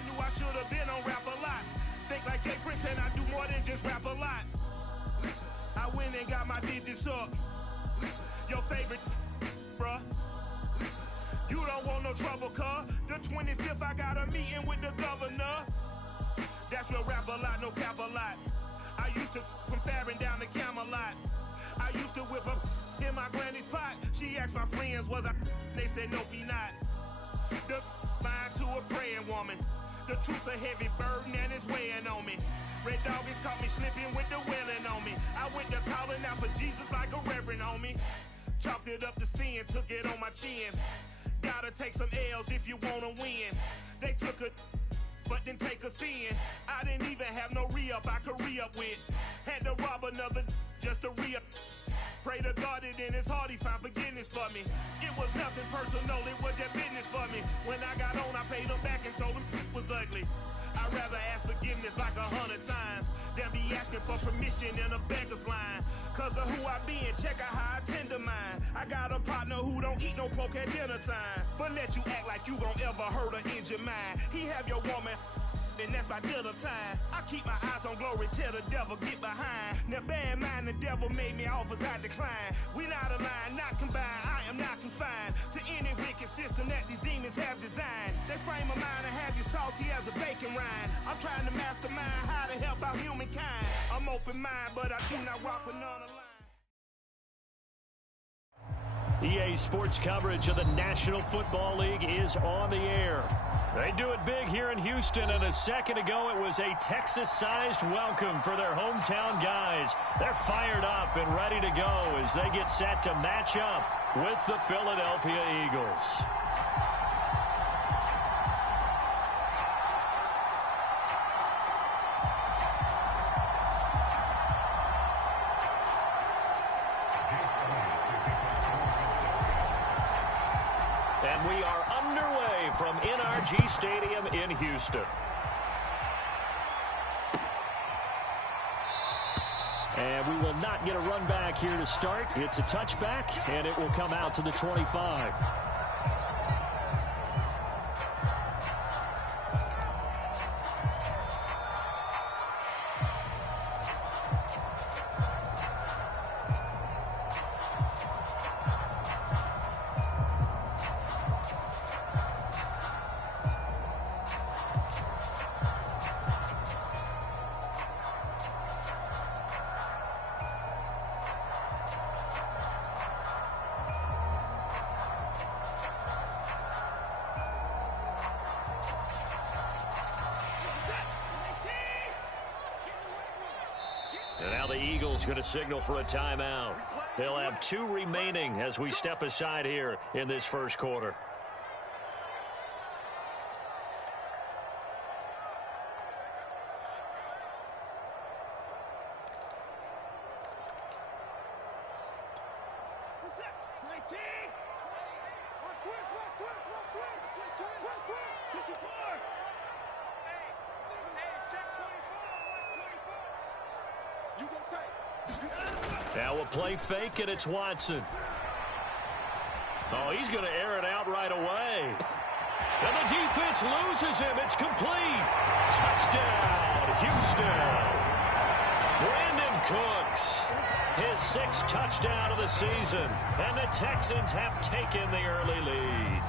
I knew I should have been on Rap a Lot. Think like Jay Prince and I do more than just rap a lot. I went and got my digits up. Your favorite, bruh. You don't want no trouble, cuz. The 25th, I got a meeting with the governor. That's real rap a lot, no cap a lot. I used to from Farron down to Camelot. I used to whip up in my granny's pot. She asked my friends, was I? They said, nope, he not. The mind to a praying woman. The truth's a heavy burden and it's weighing on me. Red Doggies caught me slipping with the wailing on me. I went to calling out for Jesus like a reverend on me. Chalked it up to sin, took it on my chin. Gotta take some L's if you wanna win. They took a but didn't take a sin. I didn't even have no re-up I could re-up with. Had to rob another just to re-up. Pray to God that in his heart he found forgiveness for me. It was nothing personal, it was just business for me. When I got on, I paid him back and told him it was ugly. I'd rather ask forgiveness like 100 times than be asking for permission in a beggar's line. Cause of who I be and check out how I tend to mine. I got a partner who don't eat no pork at dinner time, but let you act like you gon' ever hurt or injure mine. He have your woman and that's by dinner time. I keep my eyes on glory till the devil get behind. Now bear in mind the devil made me offers I decline. We not aligned, not combined, I am not confined to any wicked system that these demons have designed. They frame a mind and have you salty as a bacon rind. I'm trying to mastermind how to help out humankind. I'm open mind, but I do not walk with none aligned. EA Sports coverage of the National Football League is on the air. They do it big here in Houston, and a second ago it was a Texas-sized welcome for their hometown guys. They're fired up and ready to go as they get set to match up with the Philadelphia Eagles. And we are underway from NRG Stadium in Houston. And we will not get a run back here to start. It's a touchback, and it will come out to the 25. And now the Eagles going to signal for a timeout. They'll have 2 remaining as we step aside here in this first quarter. Now a play fake, and it's Watson. Oh, he's going to air it out right away. And the defense loses him. It's complete. Touchdown, Houston. Brandon Cooks, his 6th touchdown of the season. And the Texans have taken the early lead.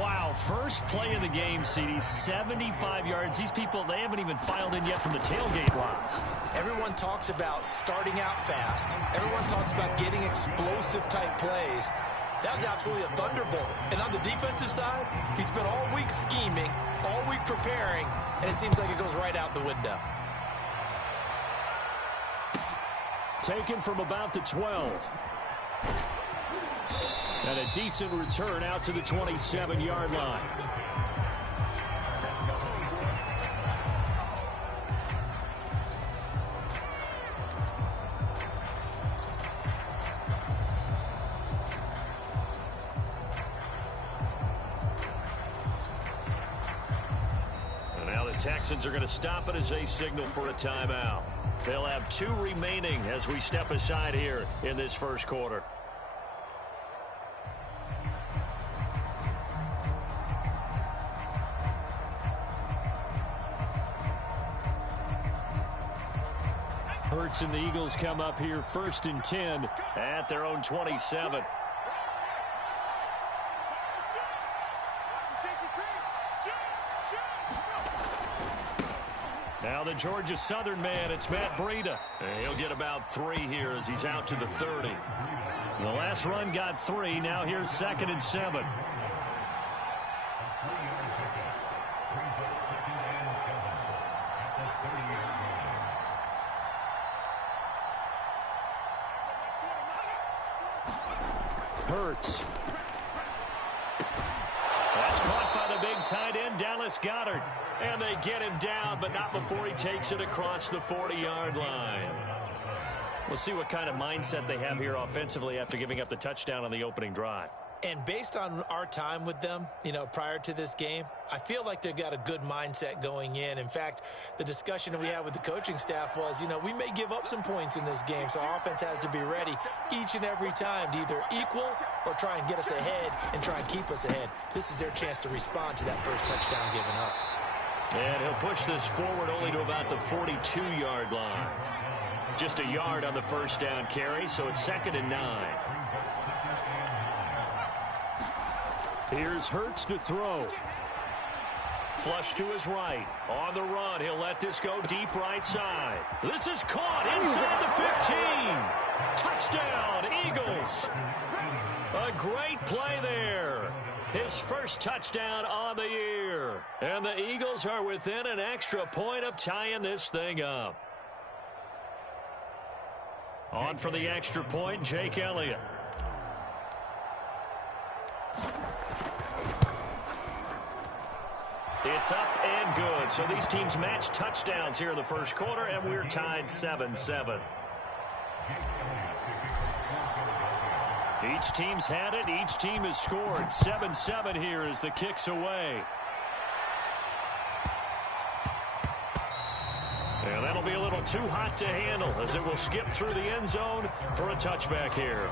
Wow, first play of the game, CD, 75 yards. These people, they haven't even filed in yet from the tailgate lots. Everyone talks about starting out fast. Everyone talks about getting explosive-type plays. That was absolutely a thunderbolt. And on the defensive side, he spent all week scheming, all week preparing, and it seems like it goes right out the window. Taken from about the 12. And a decent return out to the 27-yard line. And now the Texans are going to stop it as they signal for a timeout. They'll have 2 remaining as we step aside here in this first quarter. Hurts and the Eagles come up here 1st and 10 at their own 27. Now the Georgia Southern man, it's Matt Breida. And he'll get about 3 here as he's out to the 30. The last run got 3. Now here's 2nd and 7. Hurts. That's caught by the big tight end, Dallas Goedert. And they get him down, but not before he takes it across the 40-yard line. We'll see what kind of mindset they have here offensively after giving up the touchdown on the opening drive. And based on our time with them, prior to this game, I feel like they've got a good mindset going in. In fact, the discussion that we had with the coaching staff was, we may give up some points in this game, so our offense has to be ready each and every time to either equal or try and get us ahead and try and keep us ahead. This is their chance to respond to that first touchdown given up. And he'll push this forward only to about the 42-yard line. Just a yard on the first down carry, so it's 2nd and 9. Here's Hurts to throw. Flush to his right. On the run, he'll let this go deep right side. This is caught inside the 15. Touchdown, Eagles. A great play there. His first touchdown on the year. And the Eagles are within an extra point of tying this thing up. On for the extra point, Jake Elliott. It's up and good. So these teams match touchdowns here in the first quarter, and we're tied 7-7. Each team's had it. Each team has scored. 7-7 here as the kick's away. And that'll be a little too hot to handle as it will skip through the end zone for a touchback here.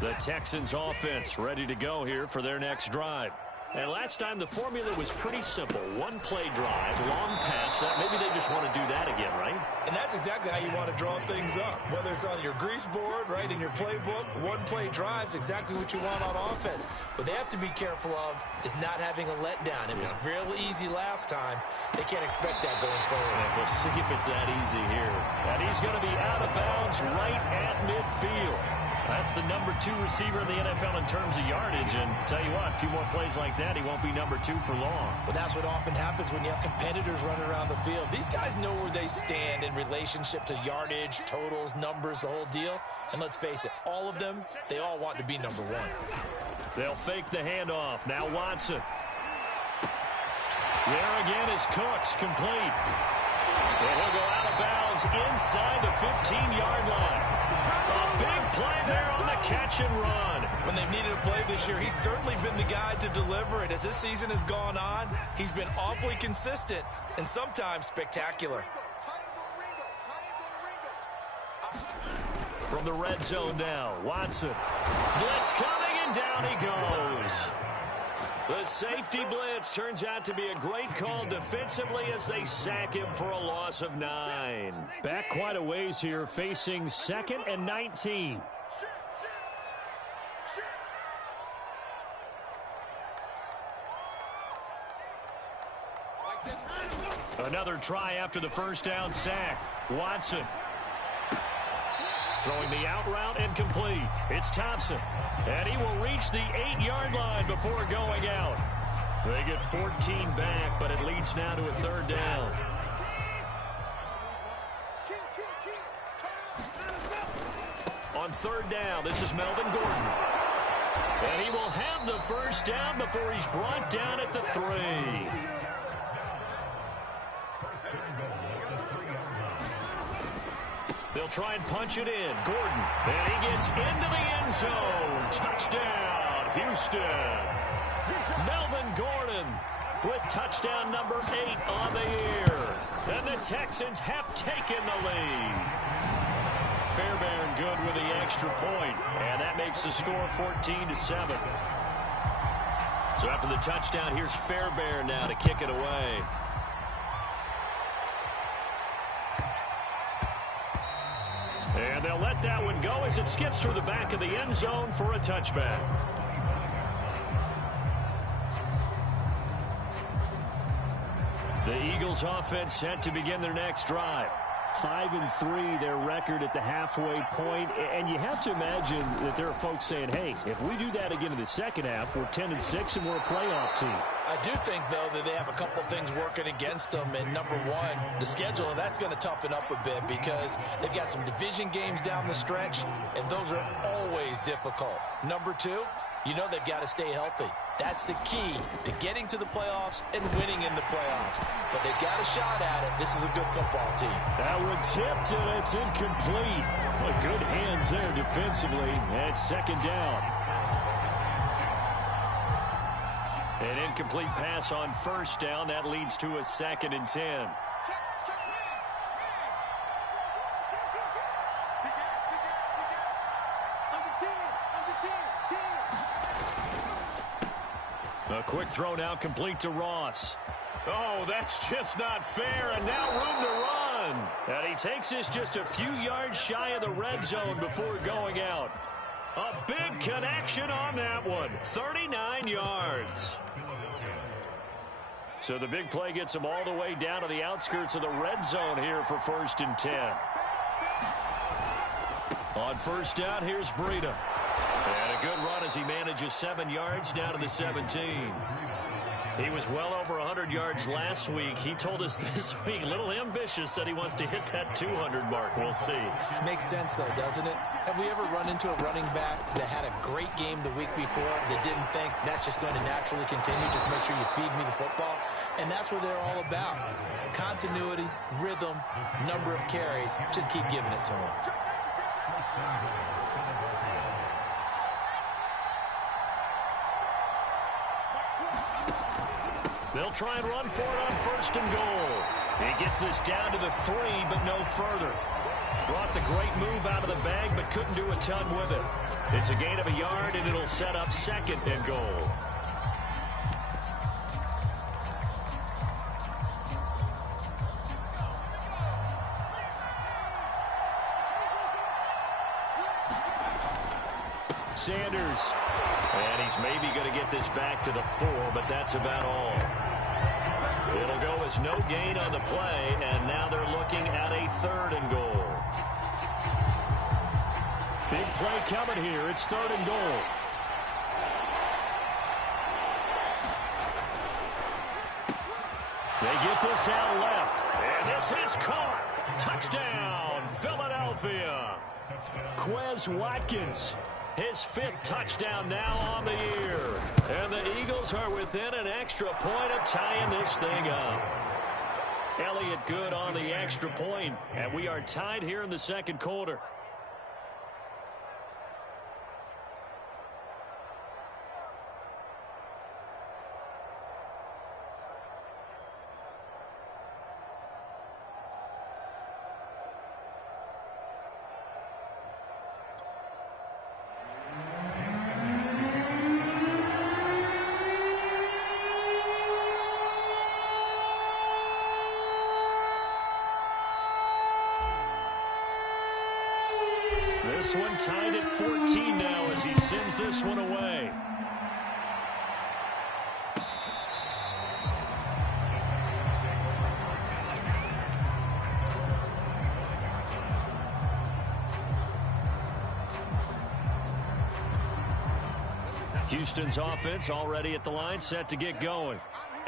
The Texans offense ready to go here for their next drive. And last time the formula was pretty simple. One play drive, long pass. Maybe they just want to do that again, right? And that's exactly how you want to draw things up. Whether it's on your grease board, right, in your playbook, one play drive is exactly what you want on offense. What they have to be careful of is not having a letdown. It was real easy last time. They can't expect that going forward. Yeah, we'll see if it's that easy here. And he's going to be out of bounds right at midfield. That's the number 2 receiver in the NFL in terms of yardage. And tell you what, a few more plays like that, he won't be number 2 for long. Well, that's what often happens when you have competitors running around the field. These guys know where they stand in relationship to yardage, totals, numbers, the whole deal. And let's face it, all of them, they all want to be number 1. They'll fake the handoff. Now Watson. There again is Cooks, complete. And he'll go out of bounds inside the 15-yard line. A big play there on the catch and run. When they've needed a play this year, he's certainly been the guy to deliver it. As this season has gone on, he's been awfully consistent and sometimes spectacular. From the red zone now, Watson. Blitz coming, and down he goes. The safety blitz turns out to be a great call defensively as they sack him for a loss of 9. Back quite a ways here, facing 2nd and 19. Another try after the first down sack. Watson. Throwing the out route and complete. It's Thompson. And he will reach the 8-yard line before going out. They get 14 back, but it leads now to a 3rd down. On 3rd down, this is Melvin Gordon. And he will have the first down before he's brought down at the 3. They'll try and punch it in. Gordon. And he gets into the end zone. Touchdown, Houston. Melvin Gordon with touchdown number 8 on the year. And the Texans have taken the lead. Fairbairn good with the extra point. And that makes the score 14-7. So after the touchdown, here's Fairbairn now to kick it away. And they'll let that one go as it skips through the back of the end zone for a touchback. The Eagles offense set to begin their next drive. 5-3, their record at the halfway point. And you have to imagine that there are folks saying, hey, if we do that again in the second half, we're 10-6 and we're a playoff team. I do think, though, that they have a couple things working against them. And number one, the schedule, that's going to toughen up a bit because they've got some division games down the stretch, and those are always difficult. Number two, you know they've got to stay healthy. That's the key to getting to the playoffs and winning in the playoffs. But they've got a shot at it. This is a good football team. That one tipped, and it's incomplete. Well, good hands there defensively. At second down. An incomplete pass on first down. That leads to a 2nd and 10. A quick throw now complete to Ross. Oh, that's just not fair, and now room to run. And he takes this just a few yards shy of the red zone before going out. A big connection on that one. 39 yards. So the big play gets him all the way down to the outskirts of the red zone here for 1st and 10. On first down, here's Breida. And a good run as he manages 7 yards down to the 17. He was well over 100 yards last week. He told us this week, a little ambitious, that he wants to hit that 200 mark. We'll see. Makes sense, though, doesn't it? Have we ever run into a running back that had a great game the week before that didn't think that's just going to naturally continue? Just make sure you feed me the football. And that's what they're all about. Continuity, rhythm, number of carries. Just keep giving it to them. They'll try and run for it on 1st and goal. He gets this down to the 3, but no further. Brought the great move out of the bag, but couldn't do a ton with it. It's a gain of a yard, and it'll set up 2nd and goal. Sanders. And he's maybe going to get this back to the 4, but that's about all. It'll go as no gain on the play, and now they're looking at a 3rd and goal. Big play coming here. It's 3rd and goal. They get this out left, and this is caught. Touchdown, Philadelphia. Quez Watkins. His 5th touchdown now on the year. And the Eagles are within an extra point of tying this thing up. Elliott good on the extra point, and we are tied here in the 2nd quarter. This one tied at 14 now as he sends this one away. Houston's offense already at the line, set to get going.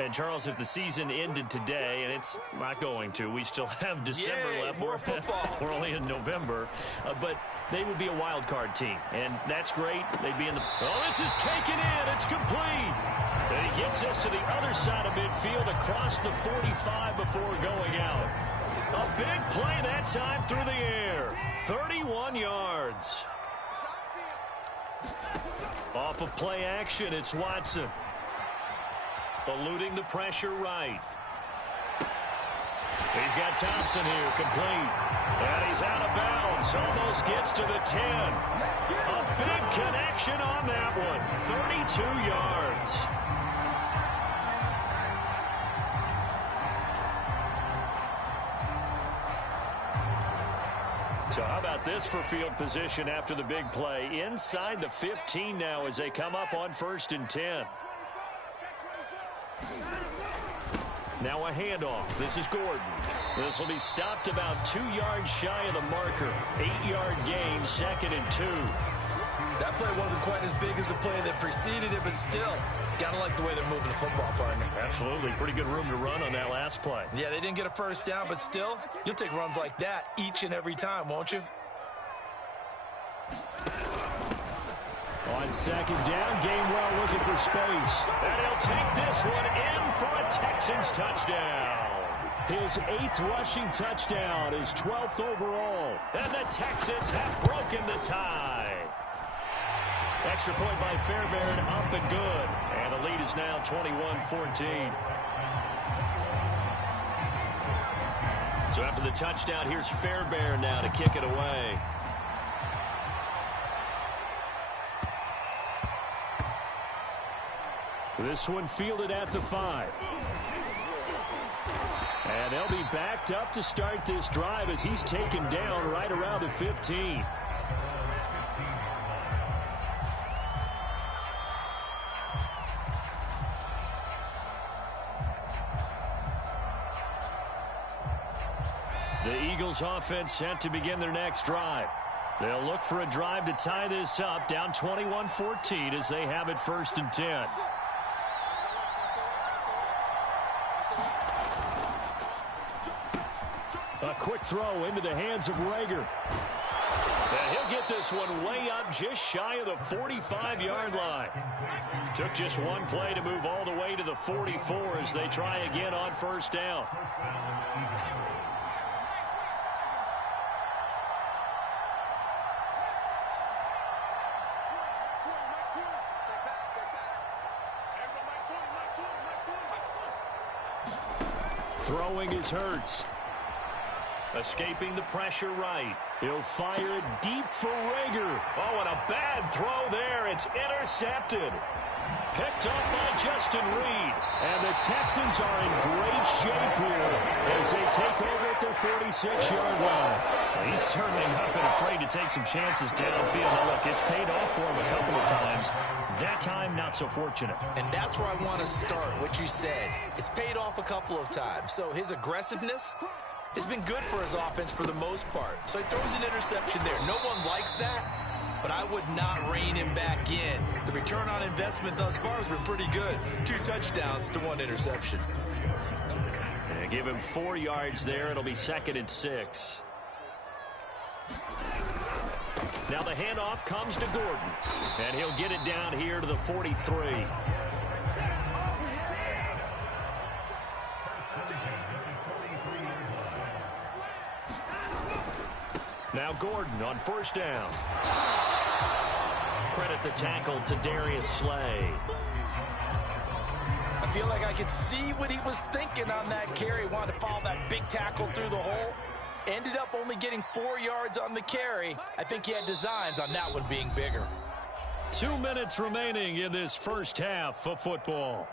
And, Charles, if the season ended today, and it's not going to, we still have December left. More football. We're only in November. But they would be a wild card team, and that's great. They'd be in the... Oh, this is taken in. It's complete. And he gets us to the other side of midfield across the 45 before going out. A big play that time through the air. 31 yards. Off of play action, it's Watson. Eluding the pressure right. He's got Thompson here, complete. And he's out of bounds. Almost gets to the 10. A big connection on that one. 32 yards. So how about this for field position after the big play? Inside the 15 now as they come up on 1st and 10. Now a handoff. This is Gordon. This will be stopped about 2 yards shy of the marker. 8-yard gain, 2nd and 2. That play wasn't quite as big as the play that preceded it, but still, got to like the way they're moving the football, partner. Absolutely. Pretty good room to run on that last play. Yeah, they didn't get a first down, but still, you'll take runs like that each and every time, won't you? On 2nd down, Gainwell looking for space. And he'll take this one in for a Texans touchdown. His 8th rushing touchdown, his 12th overall. And the Texans have broken the tie. Extra point by Fairbairn, up and good. And the lead is now 21-14. So after the touchdown, here's Fairbairn now to kick it away. This one fielded at the 5. And they'll be backed up to start this drive as he's taken down right around the 15. The Eagles offense set to begin their next drive. They'll look for a drive to tie this up, down 21-14 as they have it 1st and 10. A quick throw into the hands of Rager. And he'll get this one way up just shy of the 45-yard line. Took just one play to move all the way to the 44 as they try again on 1st down. Throwing is Hurts. Escaping the pressure right. He'll fire it deep for Rager. Oh, and a bad throw there. It's intercepted. Picked up by Justin Reed. And the Texans are in great shape here as they take over at their 46-yard line. He's certainly not been afraid to take some chances downfield. Now, look, it's paid off for him a couple of times. That time, not so fortunate. And that's where I want to start, what you said. It's paid off a couple of times. So his aggressiveness has been good for his offense for the most part. So he throws an interception there. No one likes that, but I would not rein him back in. The return on investment thus far has been pretty good. 2 touchdowns to 1 interception. And give him 4 yards there. It'll be 2nd and 6. Now the handoff comes to Gordon. And he'll get it down here to the 43. Now Gordon on 1st down. Credit the tackle to Darius Slay. I feel like I could see what he was thinking on that carry. Wanted to follow that big tackle through the hole. Ended up only getting 4 yards on the carry. I think he had designs on that one being bigger. 2 minutes remaining in this first half of football.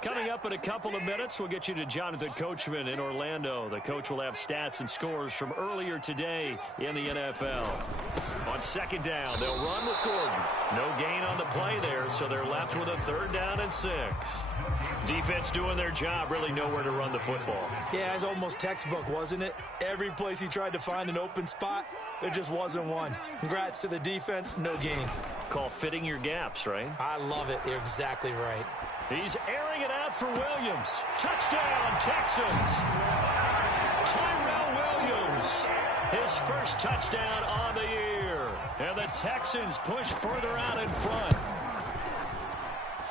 Coming up in a couple of minutes, we'll get you to Jonathan Coachman in Orlando. The coach will have stats and scores from earlier today in the NFL. On 2nd down, they'll run with Gordon. No gain on the play there, so they're left with a 3rd down and 6. Defense doing their job, really nowhere to run the football. Yeah, it's almost textbook, wasn't it? Every place he tried to find an open spot, there just wasn't one. Congrats to the defense, no gain. Call fitting your gaps, right? I love it. You're exactly right. He's airing it out for Williams. Touchdown, Texans. Tyrell Williams, his first touchdown on the year. And the Texans push further out in front.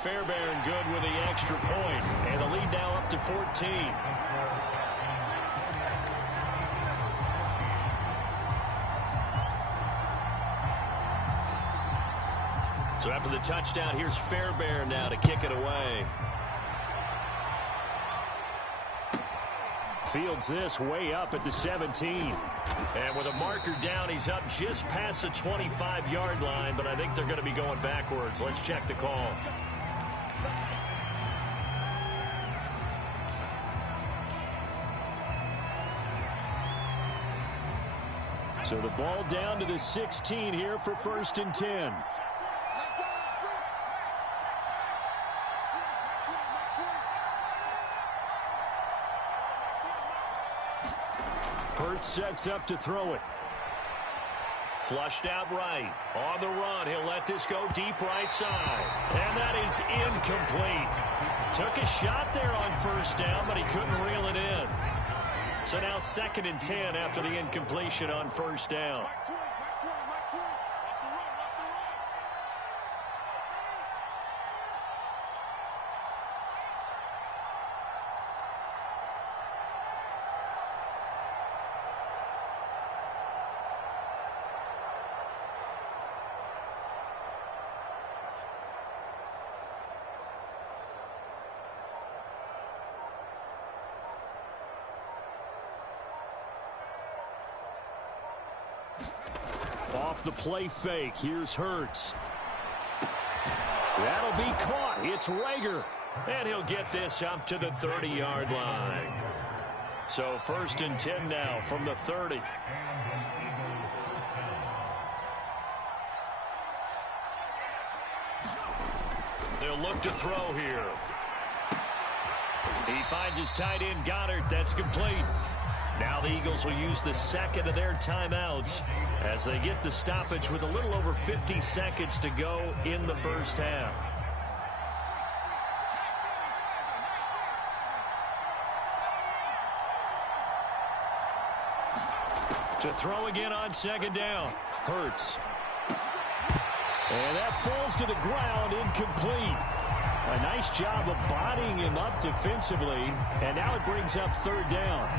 Fairbairn good with the extra point. And the lead now up to 14. So after the touchdown, here's Fairbairn now to kick it away. Fields this way up at the 17. And with a marker down, he's up just past the 25-yard line, but I think they're going to be going backwards. Let's check the call. So the ball down to the 16 here for 1st and 10. Hurts sets up to throw it. Flushed out right. On the run, he'll let this go deep right side. And that is incomplete. Took a shot there on 1st down, but he couldn't reel it in. So now 2nd and 10 after the incompletion on 1st down. Off the play fake, here's Hurts. That'll be caught. It's Rager. And he'll get this up to the 30-yard line. So 1st and 10 now from the 30. They'll look to throw here. He finds his tight end, Goddard. That's complete. Now the Eagles will use the 2nd of their timeouts as they get the stoppage with a little over 50 seconds to go in the 1st half. To throw again on 2nd down. Hurts. And that falls to the ground, incomplete. A nice job of bodying him up defensively, and now it brings up 3rd down.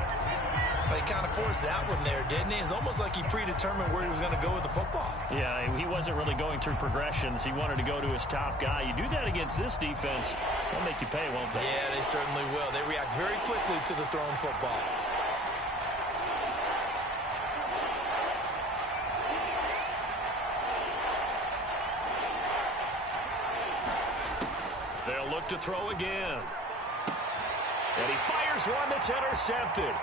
He kind of forced that one there, didn't he? It's almost like he predetermined where he was going to go with the football. Yeah, he wasn't really going through progressions. He wanted to go to his top guy. You do that against this defense, they'll make you pay, won't they? Yeah, they certainly will. They react very quickly to the thrown football. They'll look to throw again. And he fires one that's intercepted.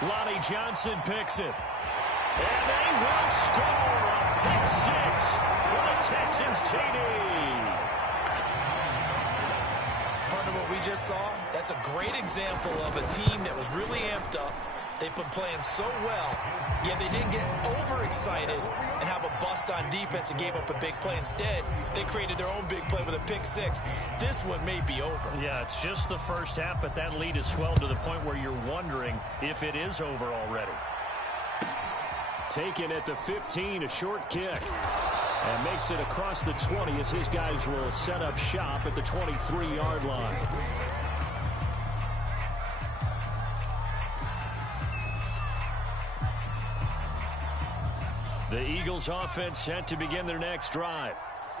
Lonnie Johnson picks it. And they will score a pick 6 for the Texans TD. Partner, what we just saw, that's a great example of a team that was really amped up. They've been playing so well, yet they didn't get overexcited and have a bust on defense and gave up a big play. Instead, they created their own big play with a pick 6. This one may be over. Yeah, it's just the 1st half, but that lead has swelled to the point where you're wondering if it is over already. Taken at the 15, a short kick. And makes it across the 20 as his guys will set up shop at the 23-yard line. The Eagles offense set to begin their next drive.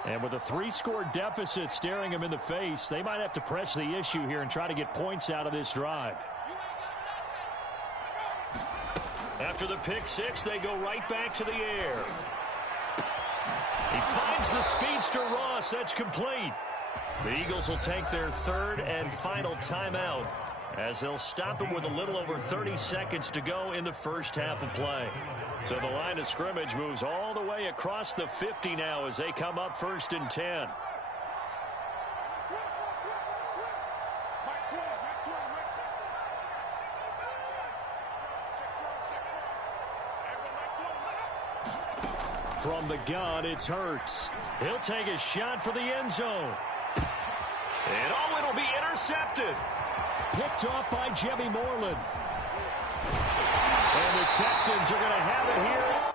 And with a 3-score deficit staring them in the face, they might have to press the issue here and try to get points out of this drive. After the pick 6, they go right back to the air. He finds the speedster Ross. That's complete. The Eagles will take their 3rd and final timeout as they'll stop him with a little over 30 seconds to go in the 1st half of play. So the line of scrimmage moves all the way across the 50 now as they come up 1st and 10. From the gun, it's Hurts. He'll take a shot for the end zone. And oh, it'll be intercepted. Picked off by Jimmy Moreland. And the Texans are going to have it here.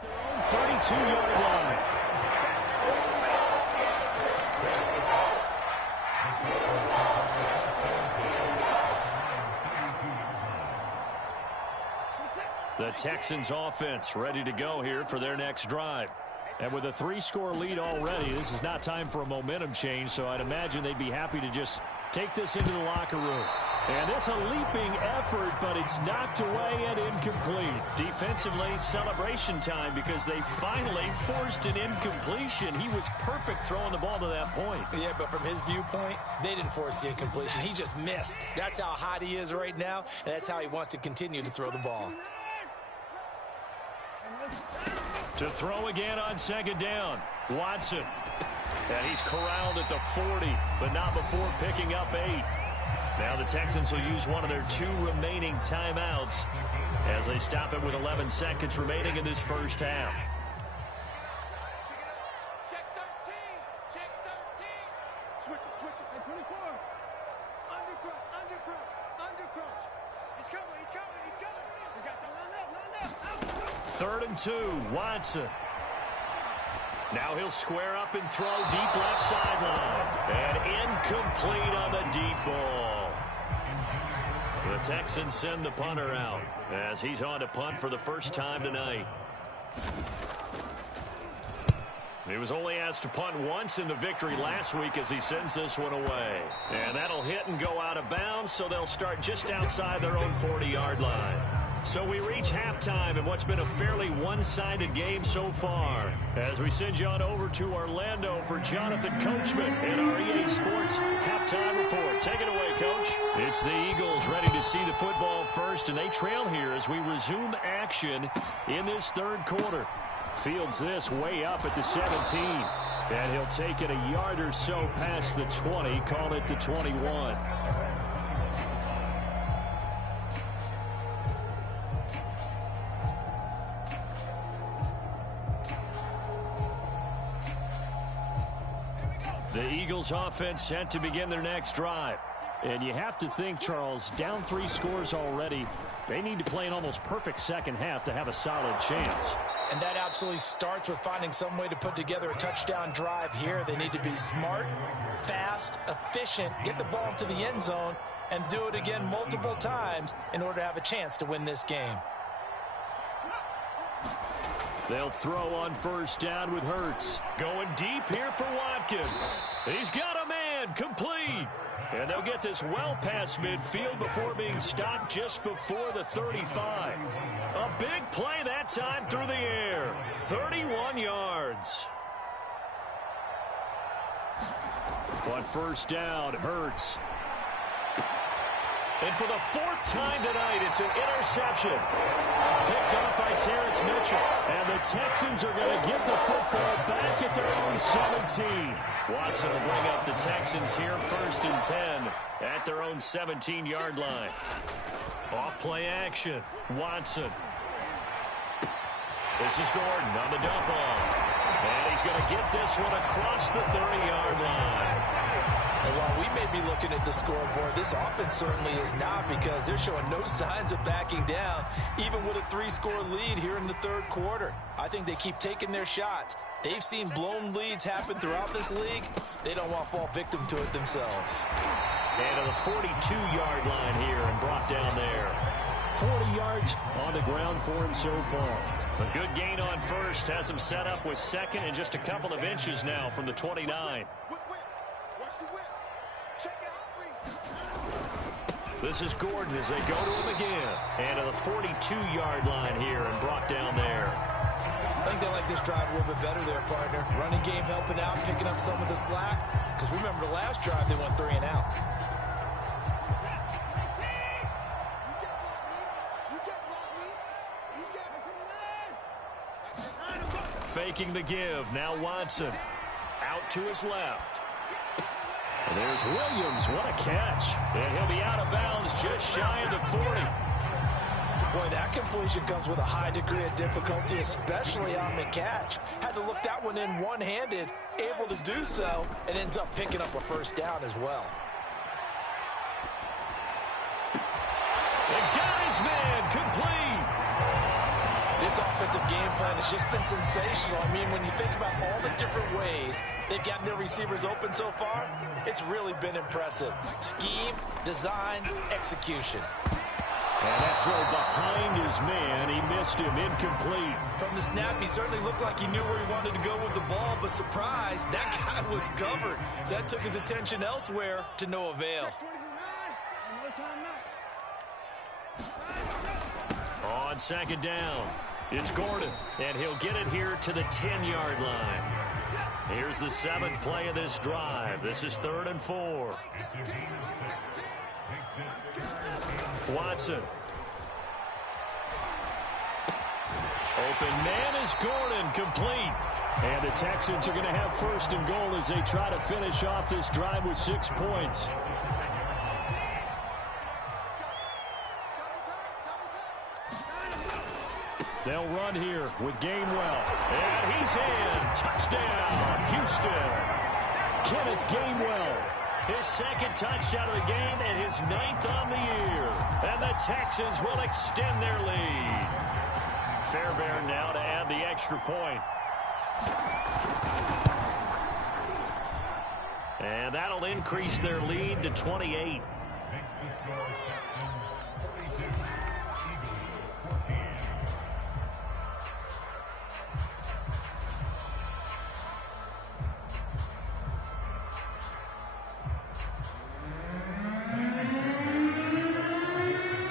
Their own 32-yard line. The Texans offense ready to go here for their next drive. And with a 3-score lead already, this is not time for a momentum change, so I'd imagine they'd be happy to just take this into the locker room. And it's a leaping effort, but it's knocked away and incomplete. Defensively, celebration time because they finally forced an incompletion. He was perfect throwing the ball to that point. Yeah, but from his viewpoint, they didn't force the incompletion. He just missed. That's how hot he is right now, and that's how he wants to continue to throw the ball. To throw again on second down, Watson. And he's corralled at the 40, but not before picking up 8. Now the Texans will use one of their 2 remaining timeouts as they stop it with 11 seconds remaining in this first half. Check 13. Check 13. Switch it. At 24. Undercrouch. He's coming. We got to line up. 3rd and 2, Watson. Now he'll square up and throw deep left sideline. And incomplete on the deep ball. The Texans send the punter out as he's on to punt for the first time tonight. He was only asked to punt once in the victory last week as he sends this one away. And that'll hit and go out of bounds, so they'll start just outside their own 40-yard line. So we reach halftime in what's been a fairly one-sided game so far. As we send you on over to Orlando for Jonathan Coachman in our EA Sports Halftime Report. Take it away, Coach. It's the Eagles ready to see the football first, and they trail here as we resume action in this 3rd quarter. Fields this way up at the 17. And he'll take it a yard or so past the 20, call it the 21. The Eagles offense set to begin their next drive. And you have to think, Charles, down 3 scores already. They need to play an almost perfect second half to have a solid chance. And that absolutely starts with finding some way to put together a touchdown drive here. They need to be smart, fast, efficient, get the ball to the end zone, and do it again multiple times in order to have a chance to win this game. They'll throw on first down with Hurts. Going deep here for Watkins. He's got a man, complete. And they'll get this well past midfield before being stopped just before the 35. A big play that time through the air. 31 yards. On first down, Hurts. And for the 4th time tonight, it's an interception. Picked off by Terrence Mitchell. And the Texans are going to get the football back at their own 17. Watson will bring up the Texans here 1st and 10 at their own 17-yard line. Off play action. Watson. This is Gordon on the dump off. And he's going to get this one across the 30-yard line. And while we may be looking at the scoreboard, this offense certainly is not, because they're showing no signs of backing down, even with a 3-score lead here in the 3rd quarter. I think they keep taking their shots. They've seen blown leads happen throughout this league. They don't want to fall victim to it themselves. And to the 42-yard line here and brought down there. 40 yards on the ground for him so far. A good gain on first has him set up with 2nd and just a couple of inches now from the 29. This is Gordon as they go to him again. And to the 42-yard line here and brought down there. I think they like this drive a little bit better there, partner. Running game helping out, picking up some of the slack. Because remember the last drive, they went 3 and out. Faking the give. Now Watson out to his left. And there's Williams. What a catch. And he'll be out of bounds just shy of the 40. Boy, that completion comes with a high degree of difficulty, especially on the catch. Had to look that one in one-handed, able to do so, and ends up picking up a first down as well. And got his man, complete. This offensive game plan has just been sensational. I mean, when you think about all the different ways they've gotten their receivers open so far, it's really been impressive. Scheme, design, execution. And that throw behind his man. He missed him, incomplete. From the snap, he certainly looked like he knew where he wanted to go with the ball, but surprise, that guy was covered. So that took his attention elsewhere to no avail. On second down, it's Gordon, and he'll get it here to the 10-yard line. Here's the 7th play of this drive. This is 3rd and 4. Watson. Open man is Gordon, complete. And the Texans are going to have 1st and goal as they try to finish off this drive with 6 points. They'll run here with Gainwell. And he's in. Touchdown, Houston. Kenneth Gainwell. His 2nd touchdown of the game and his 9th on the year. And the Texans will extend their lead. Fairbairn now to add the extra point. And that'll increase their lead to 28.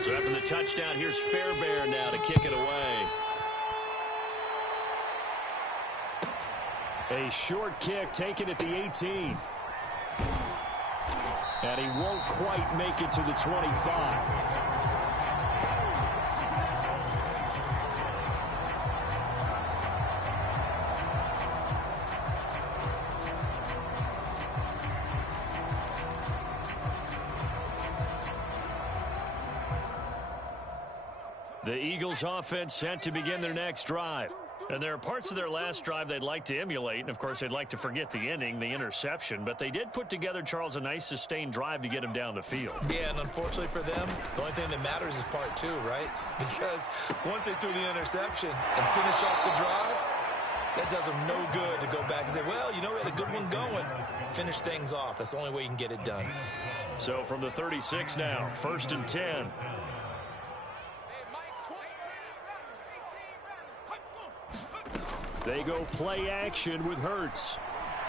So after the touchdown, here's Fairbairn now to kick it away. A short kick taken at the 18. And he won't quite make it to the 25. The Eagles offense set to begin their next drive. And there are parts of their last drive they'd like to emulate, and of course they'd like to forget the ending, the interception, but they did put together, Charles, a nice sustained drive to get him down the field. Yeah, and unfortunately for them, the only thing that matters is part 2, right? Because once they threw the interception and finished off the drive, that does them no good to go back and say, well, you know, we had a good one going. Finish things off. That's the only way you can get it done. So from the 36 now, 1st and 10. They go play action with Hurts.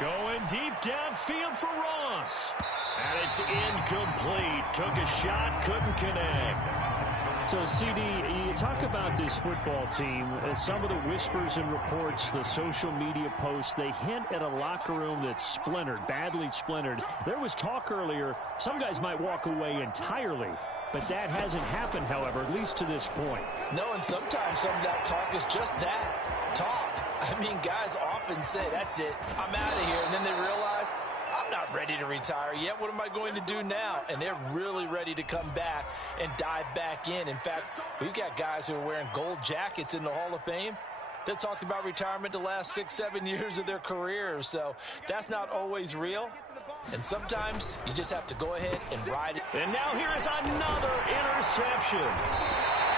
Going deep downfield for Ross. And it's incomplete. Took a shot, couldn't connect. So, CD, you talk about this football team. Some of the whispers and reports, the social media posts, they hint at a locker room that's splintered, badly splintered. There was talk earlier, some guys might walk away entirely. But that hasn't happened, however, at least to this point. No, and sometimes some of that talk is just that, talk. I mean, guys often say, that's it, I'm out of here. And then they realize, I'm not ready to retire yet. What am I going to do now? And they're really ready to come back and dive back in. In fact, we've got guys who are wearing gold jackets in the Hall of Fame that talked about retirement the last 6-7 years of their careers. So that's not always real. And sometimes you just have to go ahead and ride it. And now here is another interception.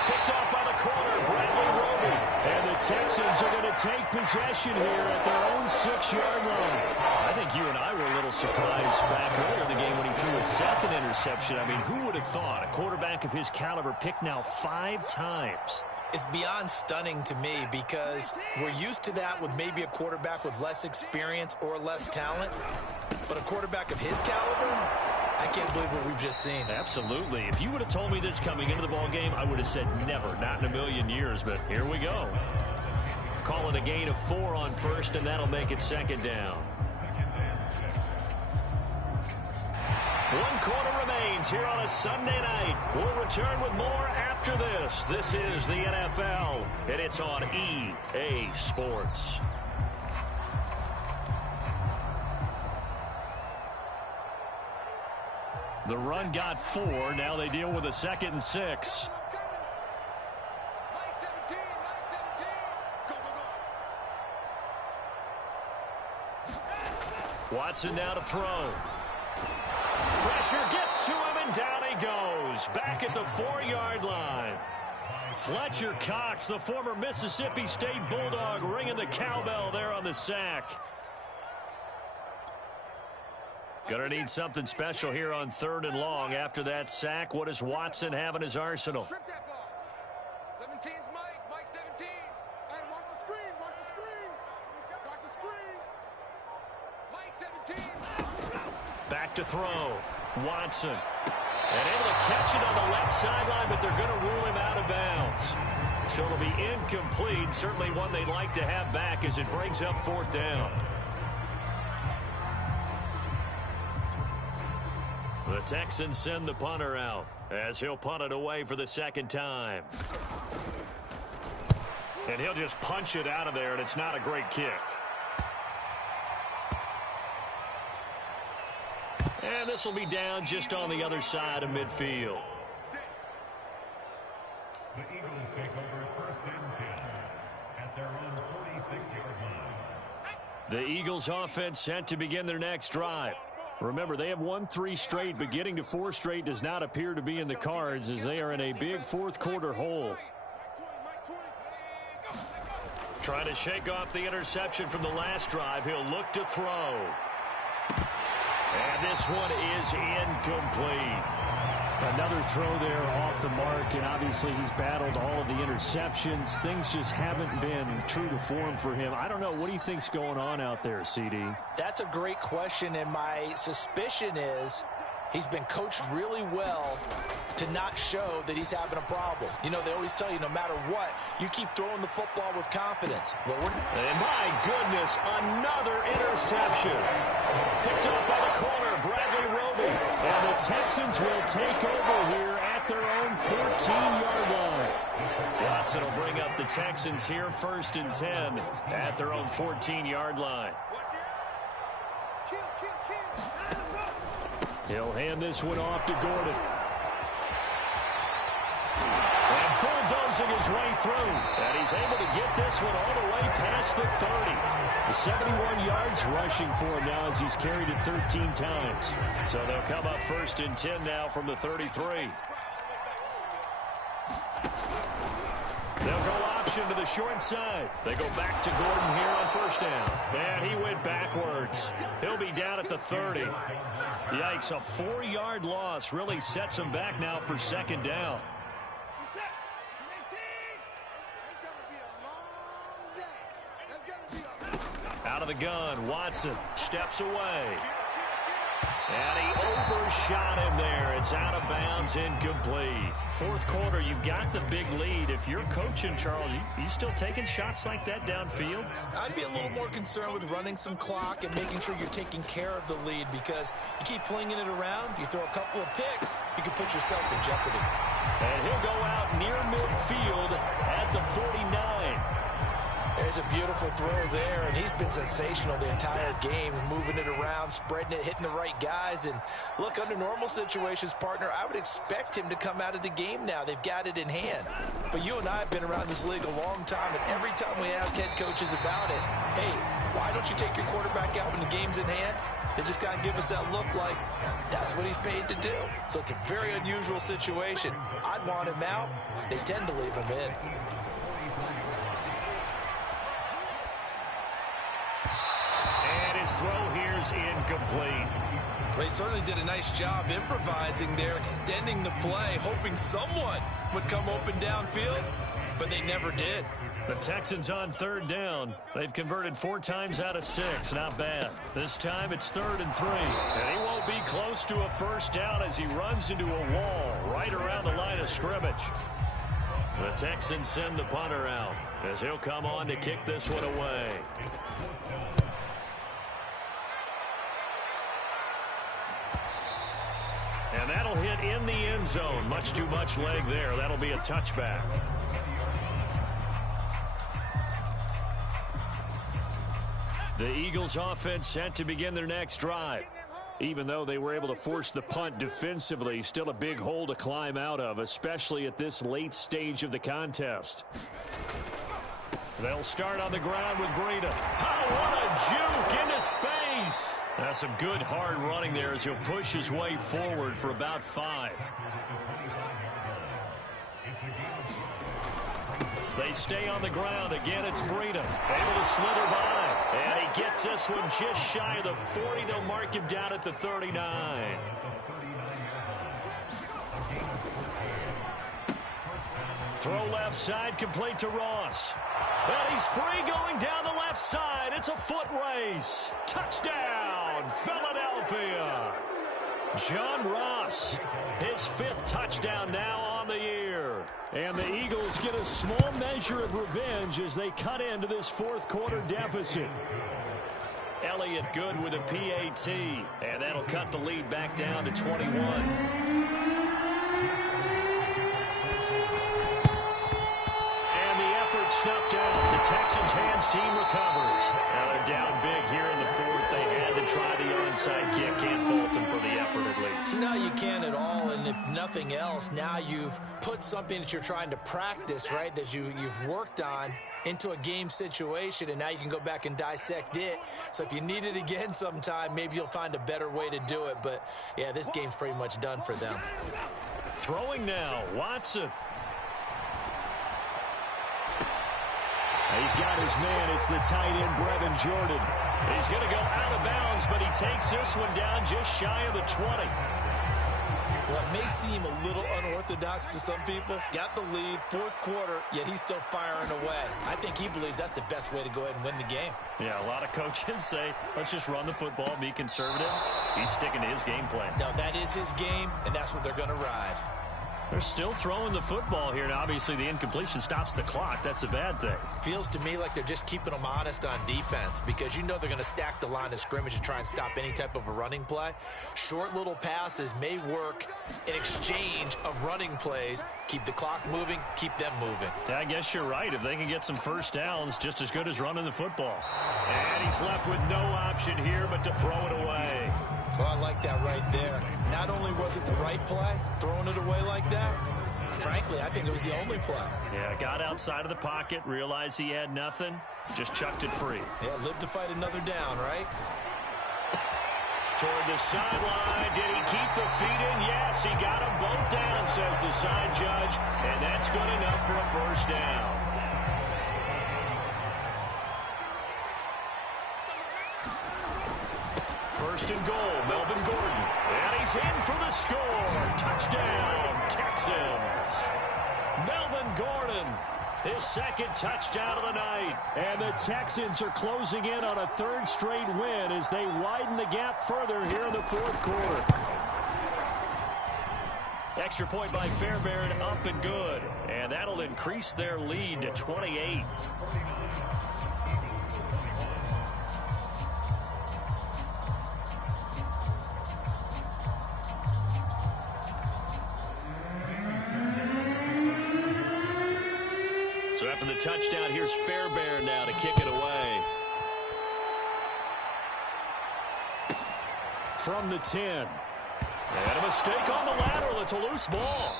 Picked off by the corner, Bradley Roby. And the Texans are going to take possession here at their own 6-yard line. I think you and I were a little surprised back earlier in the game when he threw a 2nd interception. I mean, who would have thought a quarterback of his caliber picked now 5 times? It's beyond stunning to me because we're used to that with maybe a quarterback with less experience or less talent. But a quarterback of his caliber, I can't believe what we've just seen. Absolutely. If you would have told me this coming into the ball game, I would have said never, not in a million years. But here we go. Call it a gain of 4 on 1st, and that'll make it 2nd down. 1 quarter remains here on a Sunday night. We'll return with more after this. This is the NFL, and it's on EA Sports. The run got 4. Now they deal with a 2nd and 6. Watson now to throw. Pressure gets to him, and down he goes. Back at the 4-yard line. Fletcher Cox, the former Mississippi State Bulldog, ringing the cowbell there on the sack. Going to need something special here on 3rd and long. After that sack, what does Watson have in his arsenal? Strip that ball. 17's Mike. Mike 17. Hey, watch the screen. Watch the screen. Watch the screen. Mike 17. Back to throw. Watson. And able to catch it on the left sideline, but they're going to rule him out of bounds. So it'll be incomplete. Certainly one they'd like to have back as it brings up 4th down. The Texans send the punter out as he'll punt it away for the 2nd time. And he'll just punch it out of there, and it's not a great kick. And this will be down just on the other side of midfield. The Eagles take over 1st and 10 at their own 46-yard line. The Eagles offense set to begin their next drive. Remember, they have won 3 straight, but getting to 4 straight does not appear to be in the cards as they are in a big 4th quarter hole. Trying to shake off the interception from the last drive. He'll look to throw. And this one is incomplete. Another throw there off the mark, and obviously he's battled all of the interceptions. Things just haven't been true to form for him. I don't know. What do you think's going on out there, CD? That's a great question, and my suspicion is he's been coached really well to not show that he's having a problem. You know, they always tell you no matter what, you keep throwing the football with confidence. And my goodness, another interception. Picked up by the corner, Bradley Roby. And the Texans will take over here at their own 14-yard line. Watson will bring up the Texans here 1st and 10 at their own 14-yard line. He'll hand this one off to Gordon. And bulldozing his way through. And he's able to get this one all the way past the 30. The 71 yards rushing for him now as he's carried it 13 times. So they'll come up 1st and 10 now from the 33. They'll go option to the short side. They go back to Gordon here on 1st down. And he went backwards. He'll be down at the 30. Yikes, a 4-yard loss really sets him back now for 2nd down. Out of the gun, Watson steps away. And he overshot him there. It's out of bounds, incomplete. 4th quarter, you've got the big lead. If you're coaching, Charles, you still taking shots like that downfield? I'd be a little more concerned with running some clock and making sure you're taking care of the lead, because you keep flinging it around, you throw a couple of picks, you can put yourself in jeopardy. And he'll go out near midfield at the 49. There's a beautiful throw there, and he's been sensational the entire game, moving it around, spreading it, hitting the right guys. And look, under normal situations, partner, I would expect him to come out of the game now. They've got it in hand. But you and I have been around this league a long time, and every time we ask head coaches about it, hey, why don't you take your quarterback out when the game's in hand? They just kind of give us that look like that's what he's paid to do. So it's a very unusual situation. I'd want him out. They tend to leave him in. His throw here's incomplete. They certainly did a nice job improvising there, extending the play, hoping someone would come open downfield, but they never did. The Texans on 3rd down. They've converted 4 times out of 6. Not bad. This time it's 3rd and 3. And he won't be close to a 1st down as he runs into a wall right around the line of scrimmage. The Texans send the punter out as he'll come on to kick this one away. And that'll hit in the end zone. Much too much leg there. That'll be a touchback. The Eagles offense set to begin their next drive. Even though they were able to force the punt defensively, still a big hole to climb out of, especially at this late stage of the contest. They'll start on the ground with Breida. Oh, what a juke into space. That's some good hard running there as he'll push his way forward for about 5. They stay on the ground. Again, it's Breida. Able to slither by. And he gets this one just shy of the 40. They'll mark him down at the 39. Throw left side, complete to Ross. And he's free going down the left side. It's a foot race. Touchdown, Philadelphia. John Ross, his 5th touchdown now on the year. And the Eagles get a small measure of revenge as they cut into this 4th quarter deficit. Elliott good with a PAT, and that'll cut the lead back down to 21. Snuffed out. The Texans' hands team recovers. Now they're down big here in the 4th. They had to try the onside kick. Can't fault them for the effort at least. No, you can't at all. And if nothing else, now you've put something that you're trying to practice, right, that you've worked on into a game situation, and now you can go back and dissect it. So if you need it again sometime, maybe you'll find a better way to do it. But, yeah, this game's pretty much done for them. Throwing now, Watson. He's got his man. It's the tight end, Brevin Jordan. He's going to go out of bounds, but he takes this one down just shy of the 20. Well, it may seem a little unorthodox to some people. Got the lead, 4th quarter, yet he's still firing away. I think he believes that's the best way to go ahead and win the game. Yeah, a lot of coaches say, let's just run the football, be conservative. He's sticking to his game plan. No, that is his game, and that's what they're going to ride. They're still throwing the football here, and obviously the incompletion stops the clock. That's a bad thing. Feels to me like they're just keeping them honest on defense because you know they're going to stack the line of scrimmage and try and stop any type of a running play. Short little passes may work in exchange of running plays. Keep the clock moving, keep them moving. Yeah, I guess you're right. If they can get some first downs, just as good as running the football. And he's left with no option here but to throw it away. Well, I like that right there. Not only was it the right play, throwing it away like that, frankly, I think it was the only play. Yeah, got outside of the pocket, realized he had nothing, just chucked it free. Yeah, live to fight another down, right? Toward the sideline. Did he keep the feet in? Yes, he got them both down, says the side judge, and that's good enough for a first down. First and goal, Melvin Gordon. And he's in for the score. Touchdown, Texans. Melvin Gordon, his 2nd touchdown of the night. And the Texans are closing in on a 3rd straight win as they widen the gap further here in the 4th quarter. Extra point by Fairbairn, up and good. And that'll increase their lead to 28. So after the touchdown, here's Fairbairn now to kick it away. From the 10. And a mistake on the lateral. It's a loose ball.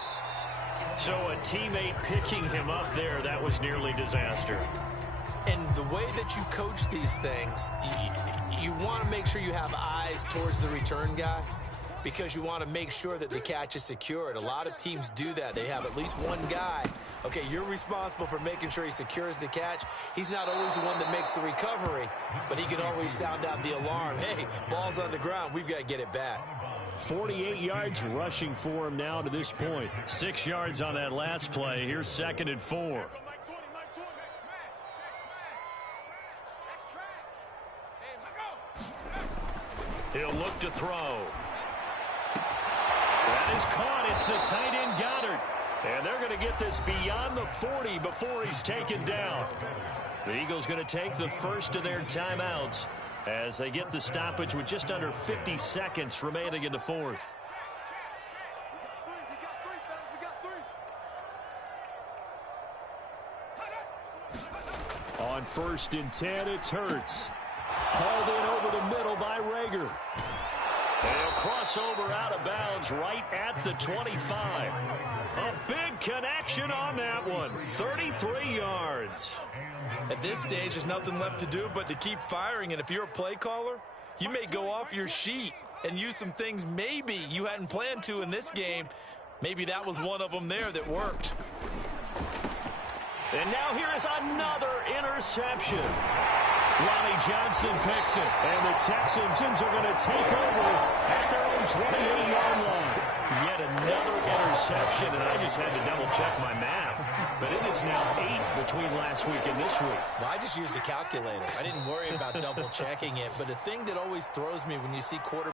So a teammate picking him up there, that was nearly disaster. And the way that you coach these things, you want to make sure you have eyes towards the return guy, because you want to make sure that the catch is secured. A lot of teams do that. They have at least one guy. Okay, you're responsible for making sure he secures the catch. He's not always the one that makes the recovery, but he can always sound out the alarm. Hey, ball's on the ground. We've got to get it back. 48 yards rushing for him now to this point. 6 yards on that last play. Here's 2nd and 4. He'll look to throw. That is caught. It's the tight end Goddard. And they're going to get this beyond the 40 before he's taken down. The Eagles going to take the first of their timeouts as they get the stoppage with just under 50 seconds remaining in the 4th. On 1st and 10, it's Hurts. Hauled in over the middle by Rager. And he'll cross over out of bounds right at the 25. A big connection on that one. 33 yards. At this stage, there's nothing left to do but to keep firing. And if you're a play caller, you may go off your sheet and use some things maybe you hadn't planned to in this game. Maybe that was one of them there that worked. And now here is another interception. Ronnie Johnson picks it. And the Texans are going to take over at their own 28-yard line. Yet another interception, and I just had to double-check my math. But it is now 8 between last week and this week. Well, I just used a calculator. I didn't worry about double-checking it. But the thing that always throws me when you see quarterbacks